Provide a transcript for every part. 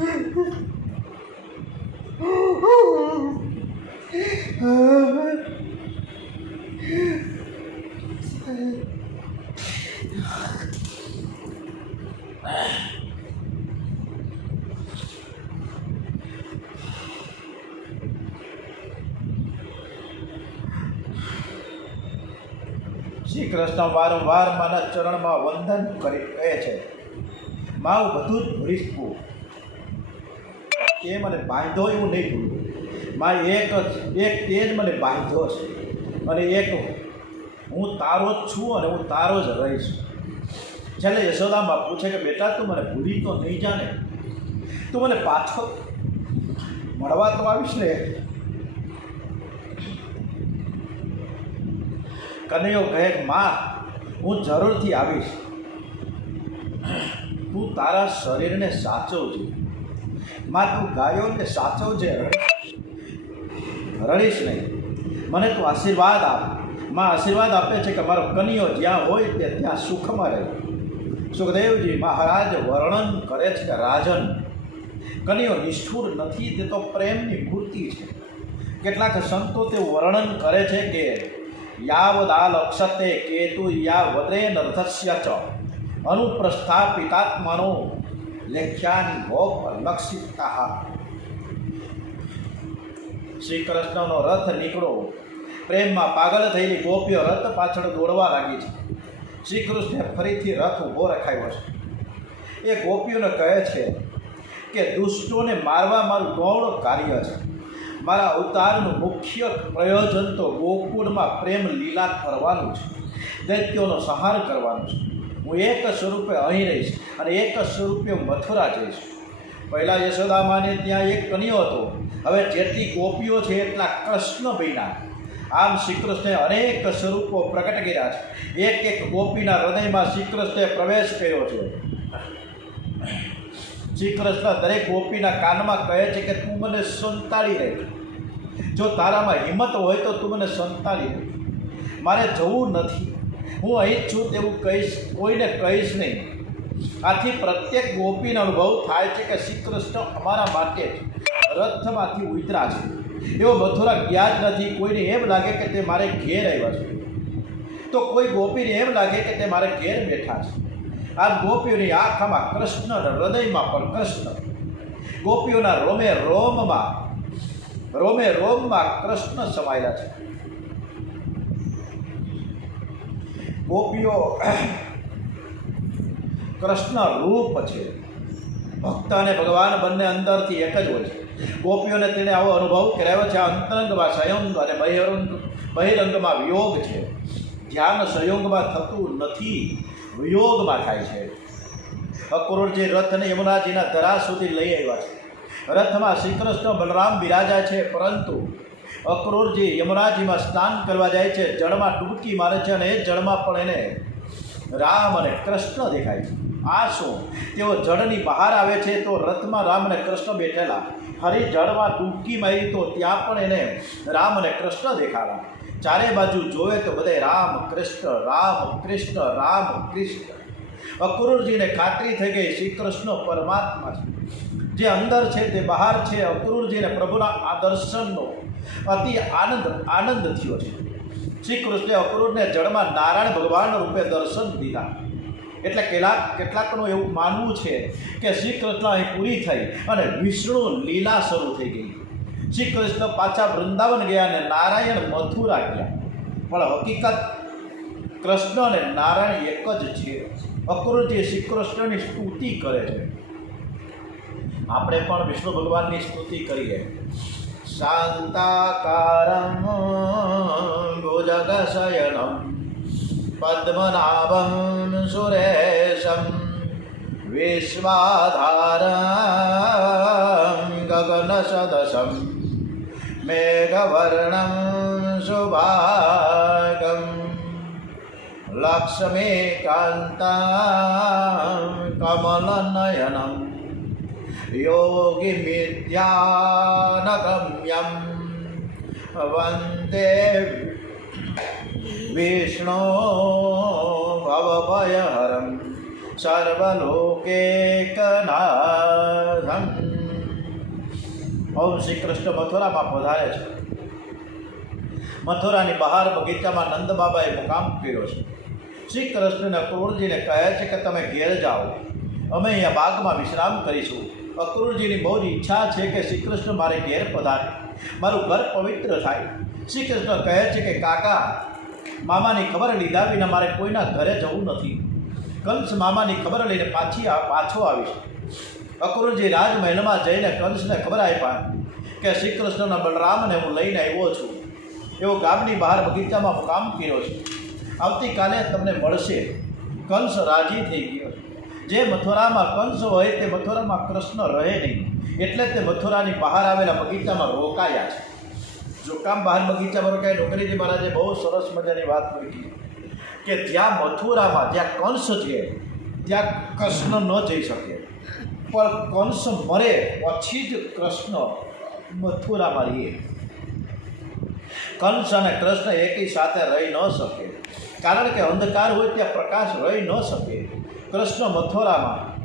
શ્રી કૃષ્ણ વારંવાર માના ચરણમાં વંદન કરી કહે છે. માં હું બધું જ ભૂલી શકું તે મને બાંધો એવું નહીં ભૂલું. મારી એક જ, એક તે જ મને બાંધ્યો છે. અને એક હું તારો જ છું અને હું તારો જ રહીશ છેલ્લે યશોદામાં પૂછે કે, બેટા, તું મને ભૂલી તો નહીં જાને? તું મને પાછો મળવા તો આવીશ ને? કનૈયો કહે મા માં, હું જરૂરથી આવીશ. તું તારા શરીરને સાચવજે. માં તું ગાયોને સાચવજે રડીશ નહીં. મને તું આશીર્વાદ આપ. માં આશીર્વાદ આપે છે કે મારો કનિયો જ્યાં હોય તે ત્યાં સુખમાં રહે. સુખદેવજી મહારાજ વર્ણન કરે છે કે રાજન, કનિયો નિષ્ઠુર નથી, તે તો પ્રેમની મૂર્તિ છે. કેટલાક સંતો તે વર્ણન કરે છે કે, યાવદાલ અક્ષતે કેતુ યા વદે નર્ધસ્ય ચ. અનુપ્રસ્થાપિતાત્મનો લેખ્યાન ગોપ લક્ષિતા શ્રી કૃષ્ણનો રથ નીકળો પ્રેમમાં પાગલ થયેલી ગોપીઓ રથ પાછળ દોડવા લાગી છે. શ્રી કૃષ્ણે ફરીથી રથ ઊભો રખાયો છે. એ ગોપીઓને કહે છે કે, દુષ્ટોને મારવા મારું ગૌણ કાર્ય છે. મારા અવતારનું મુખ્ય પ્રયોજન તો ગોકુળમાં પ્રેમ લીલા કરવાનું છે. દૈત્યોનો સંહાર કરવાનો છે. હું એક સ્વરૂપે અહીં રહીશ અને એક સ્વરૂપે મથુરા જઈશ. પહેલાં યશોદામાને ત્યાં એક કન્યો હતો. હવે જેટલી ગોપીઓ છે એટલા કૃષ્ણ બન્યા. આમ શ્રી કૃષ્ણે અનેક સ્વરૂપો પ્રગટ કર્યા છે. એક એક ગોપીના હૃદયમાં શ્રી કૃષ્ણે પ્રવેશ કર્યો છે. શ્રીકૃષ્ણ દરેક ગોપીના કાનમાં કહે છે કે તું મને સંતાડી રહે જો તારામાં હિંમત હોય તો તું મને સંતાડી રહે મારે જવું નથી. હું અહીં જ છું તેવું કહીશ, કોઈને કહીશ નહીં. આથી પ્રત્યેક ગોપીનો અનુભવ થાય છે કે શ્રી કૃષ્ણ અમારા માટે રથમાંથી ઉતરા છે. એવો મથુરા ગયા જ નથી. કોઈને એમ લાગે કે તે મારે ઘેર આવ્યા છે. તો કોઈ ગોપીને એમ લાગે કે તે મારે ઘેર બેઠા છે. આ ગોપીઓની આંખમાં કૃષ્ણ હૃદયમાં પણ કૃષ્ણ. ગોપીઓના રોમે રોમમાં રોમે રોમમાં કૃષ્ણ સમાયેલા છે. ગોપીઓ કૃષ્ણ રૂપ છે. ભક્ત અને ભગવાન બંને અંદરથી એક જ હોય છે. ગોપીઓને તેણે આવો અનુભવ કરાવ્યો છે. આ અંતરંગમાં સંયંગ અને બહિરંગ, બહિરંગમાં વિયોગ છે. ધ્યાન સંયોગમાં થતું નથી. વિયોગમાં થાય છે. અક્રૂરજી રથને યમુનાજીના ધરા સુધી લઈ આવ્યા છે. રથમાં શ્રી કૃષ્ણ બલરામ બિરાજા છે, પરંતુ અક્રૂરજી યમુનાજીમાં સ્નાન કરવા જાય છે, જળમાં ડૂબકી મારે છે અને એ જળમાં પણ એને રામ અને કૃષ્ણ દેખાય છે. આ શું? તેઓ જળની બહાર આવે છે તો રથમાં રામ અને કૃષ્ણ બેઠેલા. ફરી જળમાં ડૂબકી મારી તો ત્યાં પણ એને રામ અને કૃષ્ણ દેખાડા ચારે બાજુ જોવે તો બધે રામ, કૃષ્ણ રામ કૃષ્ણ રામ, કૃષ્ણ. અક્રૂરજીને ખાતરી થઈ ગઈ, શ્રી કૃષ્ણ પરમાત્મા છે. જે અંદર છે તે બહાર છે. અક્રૂરજીને પ્રભુના આ દર્શનનો અતિ આનંદ આનંદ થયો છે. શ્રી કૃષ્ણે અક્રૂરને જળમાં નારાયણ ભગવાન રૂપે દર્શન દીધા. એટલે કેટલાક, કેટલાકનું એવું માનવું છે કે શ્રી કૃષ્ણ અહીં પૂરી થઈ અને વિષ્ણુ લીલા શરૂ થઈ ગઈ. શ્રી કૃષ્ણ પાછા વૃંદાવન ગયા અને નારાયણ મથુરા ગયા. પણ હકીકત, કૃષ્ણ અને નારાયણ એક જ છે. અક્રૂરજી શ્રી કૃષ્ણની સ્તુતિ કરે છે. આપણે પણ વિષ્ણુ ભગવાનની સ્તુતિ કરીએ. શાંતાકારમ ભુજગશયનમ પદ્મનાભમ સુરેશમ વિશ્વાધારમ ગગનસદશમ મેઘવર્ણમ શુભાગમ લક્ષ્મીકાન્तं કમલનયનમ યોગિમિદ્યાનગમ્યમ वन्दे વિષ્ણુ भवभयहरं। સર્વલોકેકનાથમ ઓમ શ્રી કૃષ્ણ મથુરામાં પધારે છે. મથુરાની બહાર બગીચામાં નંદ બાબાએ મુકામ કર્યો છે. શ્રી કૃષ્ણને ક્રૂરજીને કહે છે કે તમે ઘેર જાઓ. અમે અહીંયા બાગમાં વિશ્રામ કરીશું. અક્રૂરજીની બહુ જ ઈચ્છા છે કે શ્રી કૃષ્ણ મારે ઘેર પધારે. મારું ઘર પવિત્ર થાય. શ્રી કૃષ્ણ કહે છે કે, કાકા, મામાની ખબર લીધા વિના મારે કોઈના ઘરે જવું નથી. કંસ મામાની ખબર લઈને પાછી પાછો આવીશ. અક્રૂરજી રાજમહેલમાં જઈને કંસને ખબર આપ્યા કે શ્રી કૃષ્ણના બલરામને હું લઈને આવ્યો છું. એવો ગામની બહાર બગીચામાં કામ કર્યો છે. આવતીકાલે તમને મળશે. કંસ રાજી થઈ ગયો જે મથુરામાં કંસ હોય તે મથુરામાં કૃષ્ણ રહે નહીં. એટલે તે મથુરાની બહાર આવેલા બગીચામાં રોકાયા છે. જો કામ બહાર બગીચામાં રોકાય નોકરીજી મહારાજે બહુ સરસ મજાની વાત મૂકી કે જ્યાં મથુરામાં, જ્યાં કંસ છે, ત્યાં કૃષ્ણ ન જઈ શકે. પણ કંસ મરે પછી જ કૃષ્ણ મથુરામાં રહીએ. કંસ અને કૃષ્ણ એકી સાથે રહી ન શકે. કારણ કે અંધકાર હોય ત્યાં પ્રકાશ રહી ન શકે. કૃષ્ણ મથુરામાં.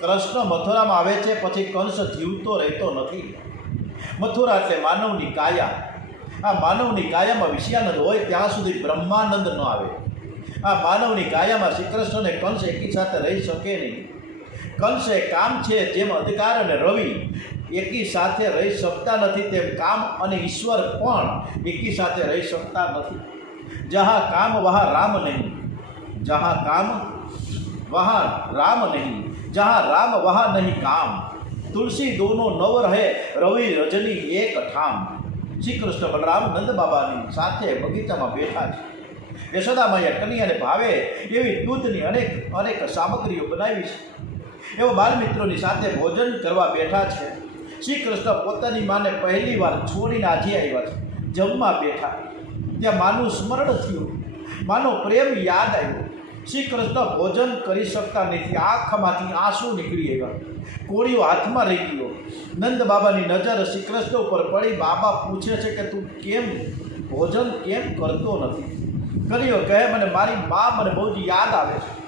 કૃષ્ણ મથુરામાં આવે છે, પછી કંસ જીવતો રહેતો નથી. મથુરા એટલે માનવની કાયા. આ માનવની કાયામાં વિષયાનંદ હોય, ત્યાં સુધી બ્રહ્માનંદ ન આવે. આ માનવની કાયામાં શ્રી કૃષ્ણ અને કંસ એકી સાથે રહી શકે નહીં. કંસ કામ છે જેમ અધિકાર અને રવિ એકી સાથે રહી શકતા નથી, તેમ કામ અને ઈશ્વર પણ એકી સાથે રહી શકતા નથી. જહા કામ વહા રામ નહીં. जहाँ काम, वहाँ राम नहीं, जहाँ राम, वहाँ नहीं काम। तुलसी दोनों नव रहे રવિ રજની એક ઠામ શ્રી કૃષ્ણ બલરામ નંદ બાબાની સાથે બગીચામાં બેઠા છે. યશોદામાએ કન્યાને ભાવે એવી દૂધની અનેક અનેક સામગ્રીઓ બનાવી છે. એવો બાલમિત્રોની સાથે ભોજન કરવા બેઠા છે. શ્રી કૃષ્ણ પોતાની માને પહેલી વાર છોડીને આજે આવ્યા છે. જમવા બેઠા. ત્યાં માનું સ્મરણ થયું. માનો પ્રેમ યાદ આવ્યો. શ્રી કૃષ્ણ ભોજન કરી શકતા નથી. આંખમાંથી આંસુ નીકળી ગયા કોળીઓ હાથમાં રહી ગયો. નંદ બાબાની નજર શ્રી કૃષ્ણ ઉપર પડી. બાબા પૂછે છે કે તું કેમ ભોજન કેમ કરતો નથી? કર્યો કહે, મને મારી મા મને બહુ જ યાદ આવે છે.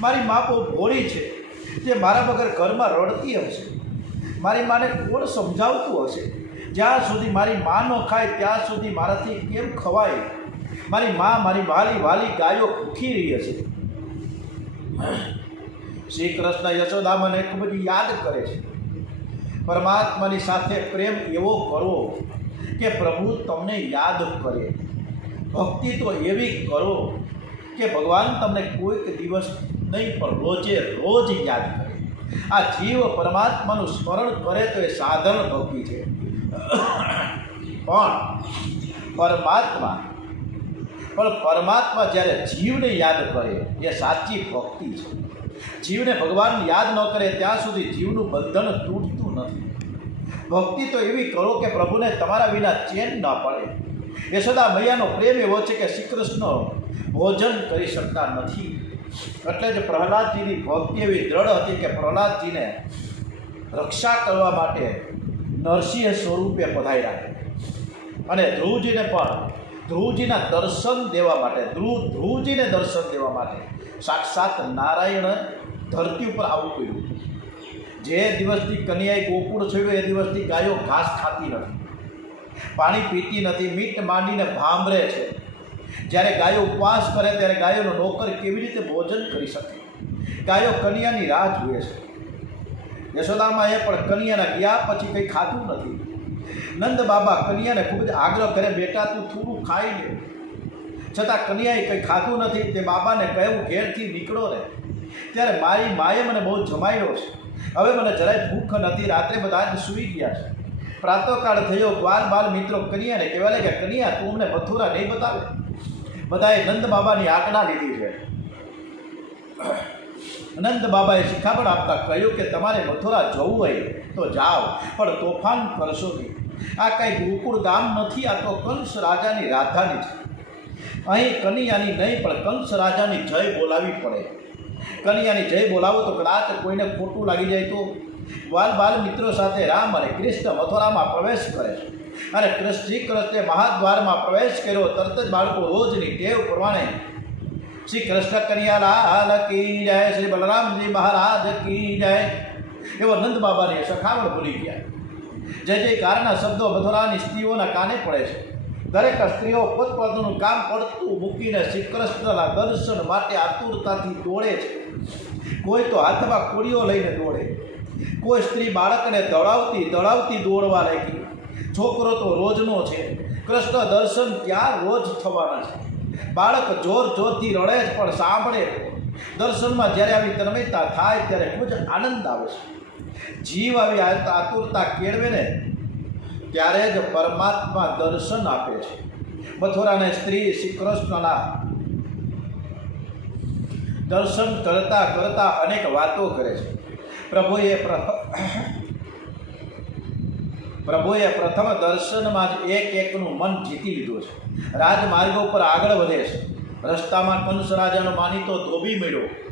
મારી મા બહુ ભોળી છે. તે મારા વગર ઘરમાં રડતી હશે. મારી માને કોણ સમજાવતું હશે? જ્યાં સુધી મારી મા ન ખાય, ત્યાં સુધી મારાથી કેમ ખવાય? મારી મા મારી વાલી વાલી ગાયો ભૂખી રહી હશે. શ્રી કૃષ્ણ યશોદામાને ખૂબ જ યાદ કરે છે. પરમાત્માની સાથે પ્રેમ એવો કરો કે પ્રભુ તમને યાદ કરે. ભક્તિ તો એવી કરો કે ભગવાન તમને કોઈક દિવસ નહીં, પણ રોજે રોજ યાદ કરે. આ જીવ પરમાત્માનું સ્મરણ કરે તો એ સાધારણ ભક્તિ છે. પણ પરમાત્મા પણ પરમાત્મા જ્યારે જીવને યાદ કરે, એ સાચી ભક્તિ છે. જીવને ભગવાન યાદ ન કરે, ત્યાં સુધી જીવનું બંધન તૂટતું નથી. ભક્તિ તો એવી કરો કે પ્રભુને તમારા વિના ચેન ન પડે. યશોદા મૈયાનો પ્રેમ એવો છે કે શ્રી કૃષ્ણ ભોજન કરી શકતા નથી. એટલે જ પ્રહલાદજીની ભક્તિ એવી દ્રઢ હતી કે પ્રહલાદજીને રક્ષા કરવા માટે નરસિંહ સ્વરૂપે પધાર્યા. અને ધ્રુવજીને પણ ધ્રુવજીના દર્શન દેવા માટે ધ્રુવ ધ્રુવજીને દર્શન દેવા માટે સાક્ષાત નારાયણ ધરતી ઉપર આવવું કર્યું. જે દિવસથી કન્યાએ ગોકુળ થયું, એ દિવસથી ગાયો ઘાસ ખાતી નથી, પાણી પીતી નથી, મીટ માંડીને ભાંભરે છે. જ્યારે ગાયો ઉપવાસ કરે, ત્યારે ગાયોનો નોકર કેવી રીતે ભોજન કરી શકે? ગાયો કન્યાની રાહ જુએ છે. યશોદામાએ પણ કન્યાના ગયા પછી કંઈ ખાધું નથી. નંદ બાબા કન્યાને ખૂબ જ આગ્રહ કરે, બેટા, તું થોડું ખાઈ લે. છતાં કન્યાએ કંઈ ખાધું નથી, તે બાબાને કહેવું ઘેરથી નીકળો ને. ત્યારે મારી માએ મને બહુ જમાયો છે. હવે મને જરાય ભૂખ નથી, રાત્રે બધા જ સૂઈ ગયા છે. પ્રાતઃકાળ થયો ગ્વાલ બાલ મિત્રો, કન્યાને કહેવા લાગ્યા, કન્યા, તું અમને મથુરા નહીં બતાવે? બધાએ નંદ બાબાની આજ્ઞા લીધી છે. નંદ બાબાએ શિખામણ આપતા કહ્યું કે, તમારે મથુરા જવું હોય તો જાઓ, પણ તોફાન કરશો નહીં. આ કાંઈ ગોકુળ ગામ નથી, આ તો કંસ રાજાની રાજધાની છે. અહીં કનૈયાની નહીં, પણ કંસ રાજાની જય બોલાવી પડે. કનૈયાની જય બોલાવો તો કદાચ કોઈને ખોટું લાગી જાય તો? બાલ બાલ મિત્રો સાથે રામ અને કૃષ્ણ મથુરામાં પ્રવેશ કરે અને કૃષ્ણ શ્રી કૃષ્ણે મહાદ્વારમાં પ્રવેશ કર્યો, તરત જ બાળકો રોજની ટેવ પ્રમાણે શ્રી કૃષ્ણ કનૈયા લાલ કી જય, શ્રી બલરામજી મહારાજ કી જય. એવો નંદ બાબાની સખાવણ ભૂલી ગયા. જે જે કારના શબ્દો મથુરાની સ્ત્રીઓના કાને પડે છે. દરેક સ્ત્રીઓ પોતપોતાનું કામ પડતું મૂકીને શ્રી કૃષ્ણના દર્શન માટે આતુરતાથી દોડે છે. કોઈ તો હાથમાં કોળીઓ લઈને દોડે. કોઈ સ્ત્રી બાળકને દોડાવતી દોડાવતી દોડવા લાગી. છોકરો તો રોજનો છે. કૃષ્ણ દર્શન ક્યાં રોજ થવાના છે? બાળક જોર જોરથી રડે પણ સાંભળે દર્શનમાં જ્યારે આવી તન્મયતા થાય ત્યારે ખૂબ જ આનંદ આવે છે. જીવ આવી આતુરતા કેળવે ને, ત્યારે જ પરમાત્મા દર્શન આપે છે. મથુરાને સ્ત્રી શ્રી કૃષ્ણના દર્શન કરતા કરતા અનેક વાતો કરે છે. પ્રભુએ પ્ર- પ્રભુએ પ્રથમ દર્શનમાં જ એક એકનું મન જીતી લીધું છે. રાજમાર્ગો પર આગળ વધે છે. રસ્તામાં કંસ રાજાનો માનીતો ધોબી મળ્યો.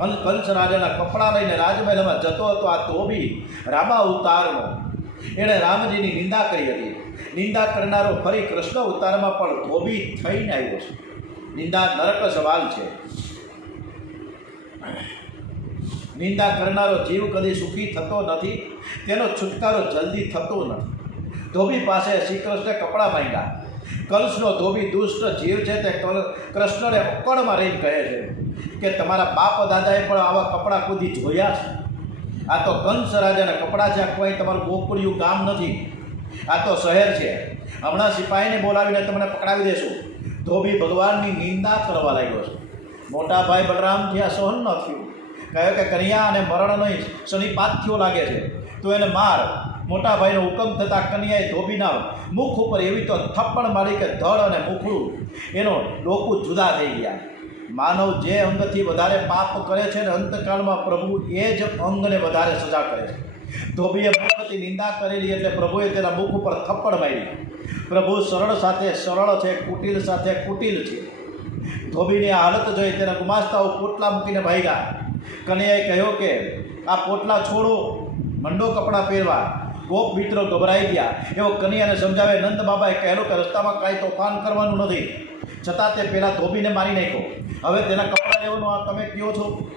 અને કંસ રાજાના કપડાં લઈને રાજમહેલમાં જતો હતો આ ધોબી રામા અવતારનો એણે રામજીની નિંદા કરી હતી. નિંદા કરનારો ફરી કૃષ્ણ અવતારમાં પણ ધોબી થઈને આવ્યો છે. નિંદા નરક સવાલ છે. નિંદા કરનારો જીવ કદી સુખી થતો નથી, તેનો છુટકારો જલ્દી થતો નથી. ધોબી પાસે શ્રી કૃષ્ણે કપડાં માંગ્યા. કંસનો ધોબી દુષ્ટ જીવ છે તે કૃષ્ણને અક્કડમાં રહીને કહે છે કે તમારા બાપ દાદાએ પણ આવા કપડાં કુદી જોયા છે? આ તો કંસ રાજાના કપડાં છે કોઈ તમારું ગોકુળિયું ગામ નથી. આ તો શહેર છે. હમણાં સિપાહીને બોલાવીને તમને પકડાવી દેશું. ધોબી ભગવાનની નિંદા કરવા લાગ્યો છે. મોટા ભાઈ બલરામ આ સહન ન થયું. કહ્યો કે કન્યા અને મરણ નહીં શનિપાત થયો લાગે છે. તો એને માર. મોટા ભાઈનો હુકમ થતાં કન્યાએ ધોબીના મુખ ઉપર એવી તો થપ્પડ મારી કે ધડ અને મુખડું. એનો લોકો જુદા થઈ ગયા. માનવ જે અંગથી વધારે પાપ કરે છે ને અંતકાળમાં પ્રભુ એ જ અંગને વધારે સજા કરે છે. ધોબીએ મુખથી નિંદા કરેલી એટલે પ્રભુએ તેના મુખ ઉપર થપ્પડ મારી. પ્રભુ સરળ સાથે સરળ છે, કુટિલ સાથે કુટિલ છે. ધોબીની હાલત જોઈ તેના ગુમાસ્તાઓ પોટલા મૂકીને ભાગ્યા. કનૈયાએ કહ્યું કે, આ પોટલા છોડો, મંડો કપડાં પહેરવા. ગોપ મિત્રો ગભરાઈ ગયા. એવો કનૈયાને સમજાવે નંદ બાબાએ કહેલું કે, રસ્તામાં કાંઈ તોફાન કરવાનું નથી. છતાં તે પહેલાં ધોબીને મારી નાખ્યો. હવે તેના કપડાં લેવાનો આ તમે કહો છો?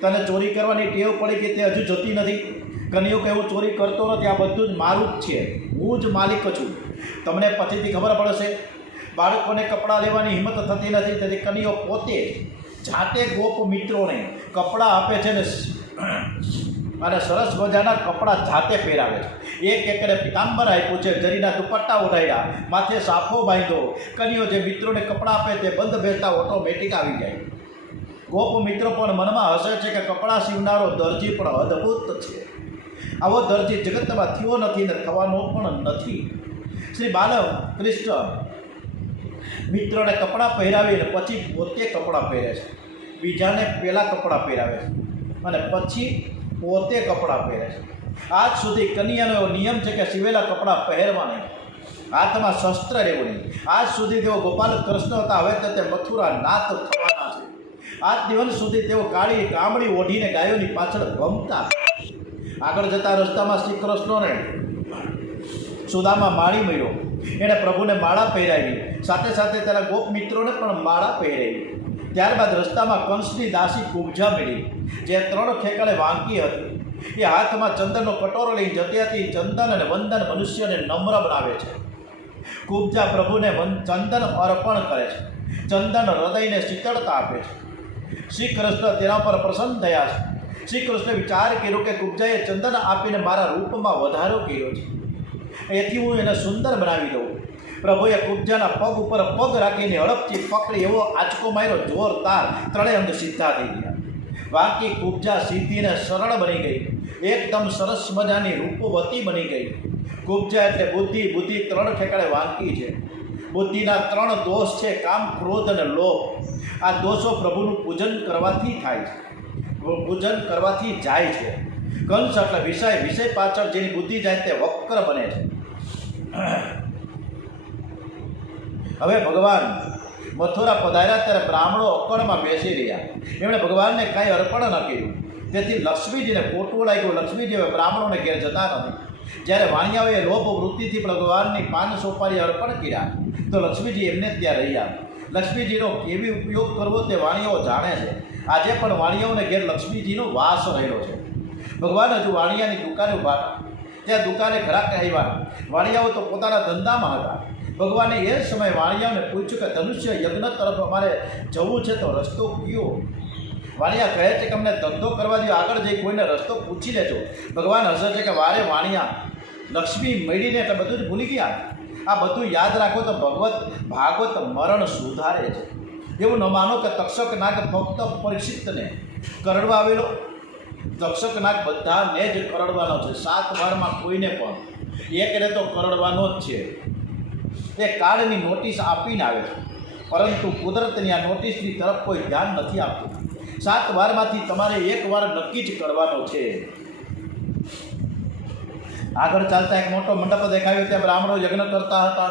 તને ચોરી કરવાની ટેવ પડી કે તે હજુ જતી નથી? કનૈયો કે હું ચોરી કરતો નથી? આ બધું જ મારું જ છે. હું જ માલિક છું. તમને પછીથી ખબર પડશે. બાળકોને કપડાં લેવાની હિંમત થતી નથી. તેથી કનૈયો પોતે જાતે ગોપ મિત્રોને કપડાં આપે છે ને અને સરસ મજાના કપડાં જાતે પહેરાવે છે. એક એકરે પિતાંબર આપ્યું છે, જરીના દુપટ્ટા ઓઢાડ્યા માથે સાફો બાંધ્યો કનિયો જે મિત્રોને કપડાં આપે તે બંધ બેસતા ઓટોમેટિક આવી જાય. ગોપ મિત્રો પણ મનમાં હસે છે કે કપડાં સીવનારો દરજી પણ અદ્ભુત છે. આવો દરજી જગતમાં થયો નથી ને થવાનો પણ નથી. શ્રી બાલવ કૃષ્ણ મિત્રોને કપડાં પહેરાવીને પછી પોતે કપડાં પહેરે છે. બીજાને પહેલાં કપડાં પહેરાવે છે. અને પછી પોતે કપડાં પહેરે છે. આજ સુધી કન્યાનો એવો નિયમ છે કે સિવેલા કપડાં પહેરવા નહીં. હાથમાં શસ્ત્ર રહેવું નહીં. આજ સુધી તેઓ ગોપાલ કૃષ્ણ હતા. હવે તો તે મથુરા નાથ થવાના છે. આજ દિવસ સુધી તેઓ કાળી ગામડી ઓઢીને ગાયોની પાછળ ગમતા આગળ જતા રસ્તામાં શ્રી કૃષ્ણને સુદામાં માળી મળ્યો. એણે પ્રભુને માળા પહેરાવી. સાથે સાથે તેના ગોપ મિત્રોને પણ માળા પહેરાવી. ત્યારબાદ રસ્તામાં કંસની દાસી કુબજા મેળી, જે ત્રણ ઠેકાળે વાંકી હતી. એ હાથમાં ચંદનનો કટોરો લઈ જતી હતી ચંદન અને વંદન મનુષ્યને નમ્ર બનાવે છે. કુબજા પ્રભુને ચંદન અર્પણ કરે છે. ચંદન હૃદયને શીતળતા આપે છે. શ્રી કૃષ્ણ તેના પર પ્રસન્ન થયા છે. શ્રી કૃષ્ણે વિચાર કર્યો કે કુબજાએ ચંદન આપીને મારા રૂપમાં વધારો કર્યો છે. એથી હું એને સુંદર બનાવી દઉં. પ્રભુએ કુબજાના પગ ઉપર પગ રાખીને હડપથી પકડી એવો આંચકો માર્યો, જોરદાર ત્રણેય અંગ સીધા થઈ ગયા. વાંકી કુબજા સીધીને સરળ બની ગઈ. એકદમ સરસ મજાની રૂપવતી બની ગઈ. કુબજા એટલે બુદ્ધિ બુદ્ધિ ત્રણ ઠેકાળે વાંકી છે. બુદ્ધિના ત્રણ દોષ છે કામ, ક્રોધ અને લોભ. આ દોષો પ્રભુનું પૂજન કરવાથી થાય છે. પૂજન કરવાથી જાય છે. કંસ એટલે વિષય વિષય પાછળ જેની બુદ્ધિ જાય તે વક્ર બને છે. હવે ભગવાન મથુરા પધાર્યા ત્યારે બ્રાહ્મણો અકળમાં બેસી રહ્યા. એમણે ભગવાનને કાંઈ અર્પણ ન કર્યું. તેથી લક્ષ્મીજીને ખોટું લાગ્યું. લક્ષ્મીજી હવે બ્રાહ્મણોને ઘેર જતા નથી. જ્યારે વાણિયાઓએ લોભ વૃત્તિથી ભગવાનની પાન સોપારી અર્પણ કર્યા, તો લક્ષ્મીજી એમને ત્યાં રહ્યા લક્ષ્મીજીનો કેવી ઉપયોગ કરવો તે વાણિયાઓ જાણે છે. આજે પણ વાણિયાઓને ઘેર લક્ષ્મીજીનો વાસ રહેલો છે. ભગવાન હજુ વાણિયાની દુકાને ઊભા ત્યાં દુકાને ઘરાક આવ્યા. વાણિયાઓ તો પોતાના ધંધામાં હતા. ભગવાને એ સમયે વાણિયાને પૂછ્યું કે, ધનુષ્ય યજ્ઞ તરફ અમારે જવું છે તો રસ્તો કયો? વાણિયા કહે છે કે, અમને ધંધો કરવા દો આગળ જઈ કોઈને રસ્તો પૂછી લેજો. ભગવાન હસે છે કે, વારે વાણિયા, લક્ષ્મી મળીને એટલે બધું જ ભૂલી ગયા. આ બધું યાદ રાખો તો ભગવત ભાગવત મરણ સુધારે છે. એવું ન માનો કે તક્ષક નાગ ફક્ત પરીક્ષિતને કરડવા આવેલો. તક્ષક નાગ બધાને જ કરડવાનો છે. સાત વારમાં કોઈને પણ. એક એકને તો કરડવાનો જ છે. એ કાર્ડની નોટિસ આપીને આવે છે. પરંતુ કુદરતની આ નોટિસની તરફ કોઈ ધ્યાન નથી આપતું. સાત વારમાંથી તમારે એક વાર નક્કી જ કરવાનો છે. આગળ ચાલતા એક મોટો મંડપ દેખાયો ત્યાં બ્રાહ્મણો યજ્ઞ કરતા હતા.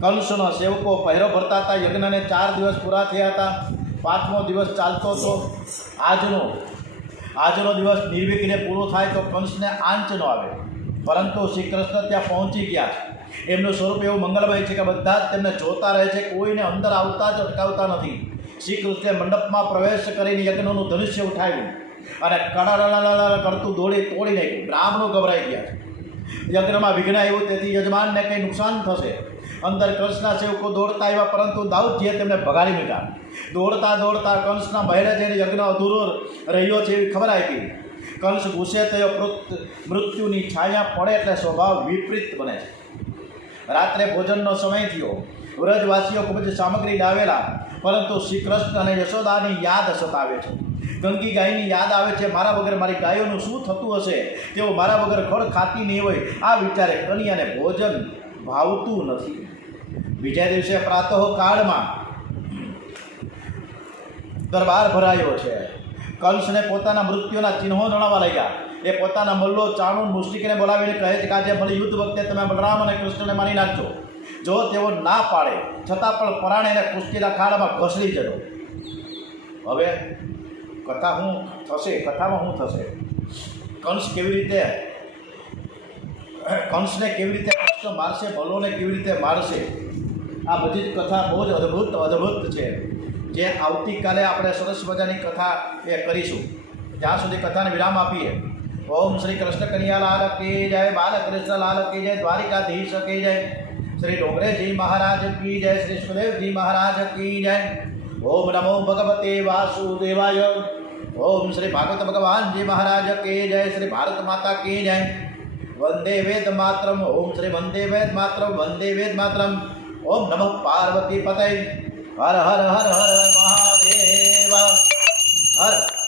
કંસનો સેવકો પહેરો ભરતા હતા. યજ્ઞને ચાર દિવસ પૂરા થયા હતા. પાંચમો દિવસ ચાલતો હતો. આજનો આજનો દિવસ નિર્વિઘ્ને પૂરો થાય તો કંસને આંચ ન આવે. પરંતુ શ્રી કૃષ્ણ ત્યાં પહોંચી ગયા એમનું સ્વરૂપ એવું મંગલમય છે કે બધા જ તેમને જોતા રહે છે, કોઈને અંદર આવતા જ અટકાવતા નથી. શ્રી કૃષ્ણે મંડપમાં પ્રવેશ કરીને યજ્ઞનું ધનુષ્ય ઉઠાવ્યું અને કડાડા કરતું દોડી તોડી નાખ્યું. બ્રાહ્મણો ગભરાઈ ગયા યજ્ઞમાં વિઘ્ન આવ્યું, તેથી યજમાનને કંઈ નુકસાન થશે. અંદર કંસના સેવકો દોડતા આવ્યા, પરંતુ દાઉદજીએ તેમને ભગાડી મૂક્યા. દોડતા દોડતા કંસના મહેરે જઈને યજ્ઞ અધૂરો રહ્યો છે એવી ખબર આપી. કંસ ગુસ્સે થયો મૃત્યુની છાયા પડે એટલે સ્વભાવ વિપરીત બને છે. રાત્રે ભોજનનો સમય થયો. વ્રજવાસીઓ ખૂબ જ સામગ્રી લાવેલા, પરંતુ શ્રી કૃષ્ણ અને યશોદાની યાદ સતાવે છે. ગંગી ગાયની યાદ આવે છે, મારા વગર મારી ગાયોનું શું થતું હશે? તેઓ મારા વગર ખડ ખાતી નહીં હોય. આ વિચારે કન્યાને ભોજન ભાવતું નથી. બીજા દિવસે પ્રાતઃ કાળમાં દરબાર ભરાયો છે. કંસને પોતાના મૃત્યુના ચિહ્નો જણાવવા લાગ્યા. એ પોતાના મલ્લો ચાણું મુસ્લિકને બોલાવીને કહે છે કે આજે ભલે યુદ્ધ વખતે તમે બલરામ અને કૃષ્ણને મારી નાખજો. જો તેઓ ના પાડે, છતાં પણ પરાણે એને કુસ્તીના ખાડામાં ઘસડી જજો હવે કથા હું થશે, કથામાં હું થશે? કંસ કેવી રીતે, કંસને કેવી રીતે કૃષ્ણ મારશે ભલોને કેવી રીતે મારશે? આ બધી જ કથા બહુ જ અદ્ભુત અદ્ભુત છે. જે આવતીકાલે આપણે સરસ મજાની કથા એ કરીશું. ત્યાં સુધી કથાને વિરામ આપીએ. ઓમ શ્રી કૃષ્ણ કન્યા લાલ કી જય બાલકૃષ્ણ લાલ કી જય દ્વારિકાધીશ કી જય શ્રી ડોંગરેજી મહારાજ કી જય શ્રી સુદેવજી મહારાજ કી જય ઓમ નમો ભગવતે વાસુદેવાય ઓમ શ્રી ભાગવત ભગવાનજી મહારાજ કી જય શ્રી ભારત માતા કી જય વંદે વેદ માતરમ ઓમ શ્રી વંદે વેદ માતરમ વંદે વેદ માતરમ ઓમ નમઃ પાર્વતી પતય હર હર હર હર મહાદેવ હર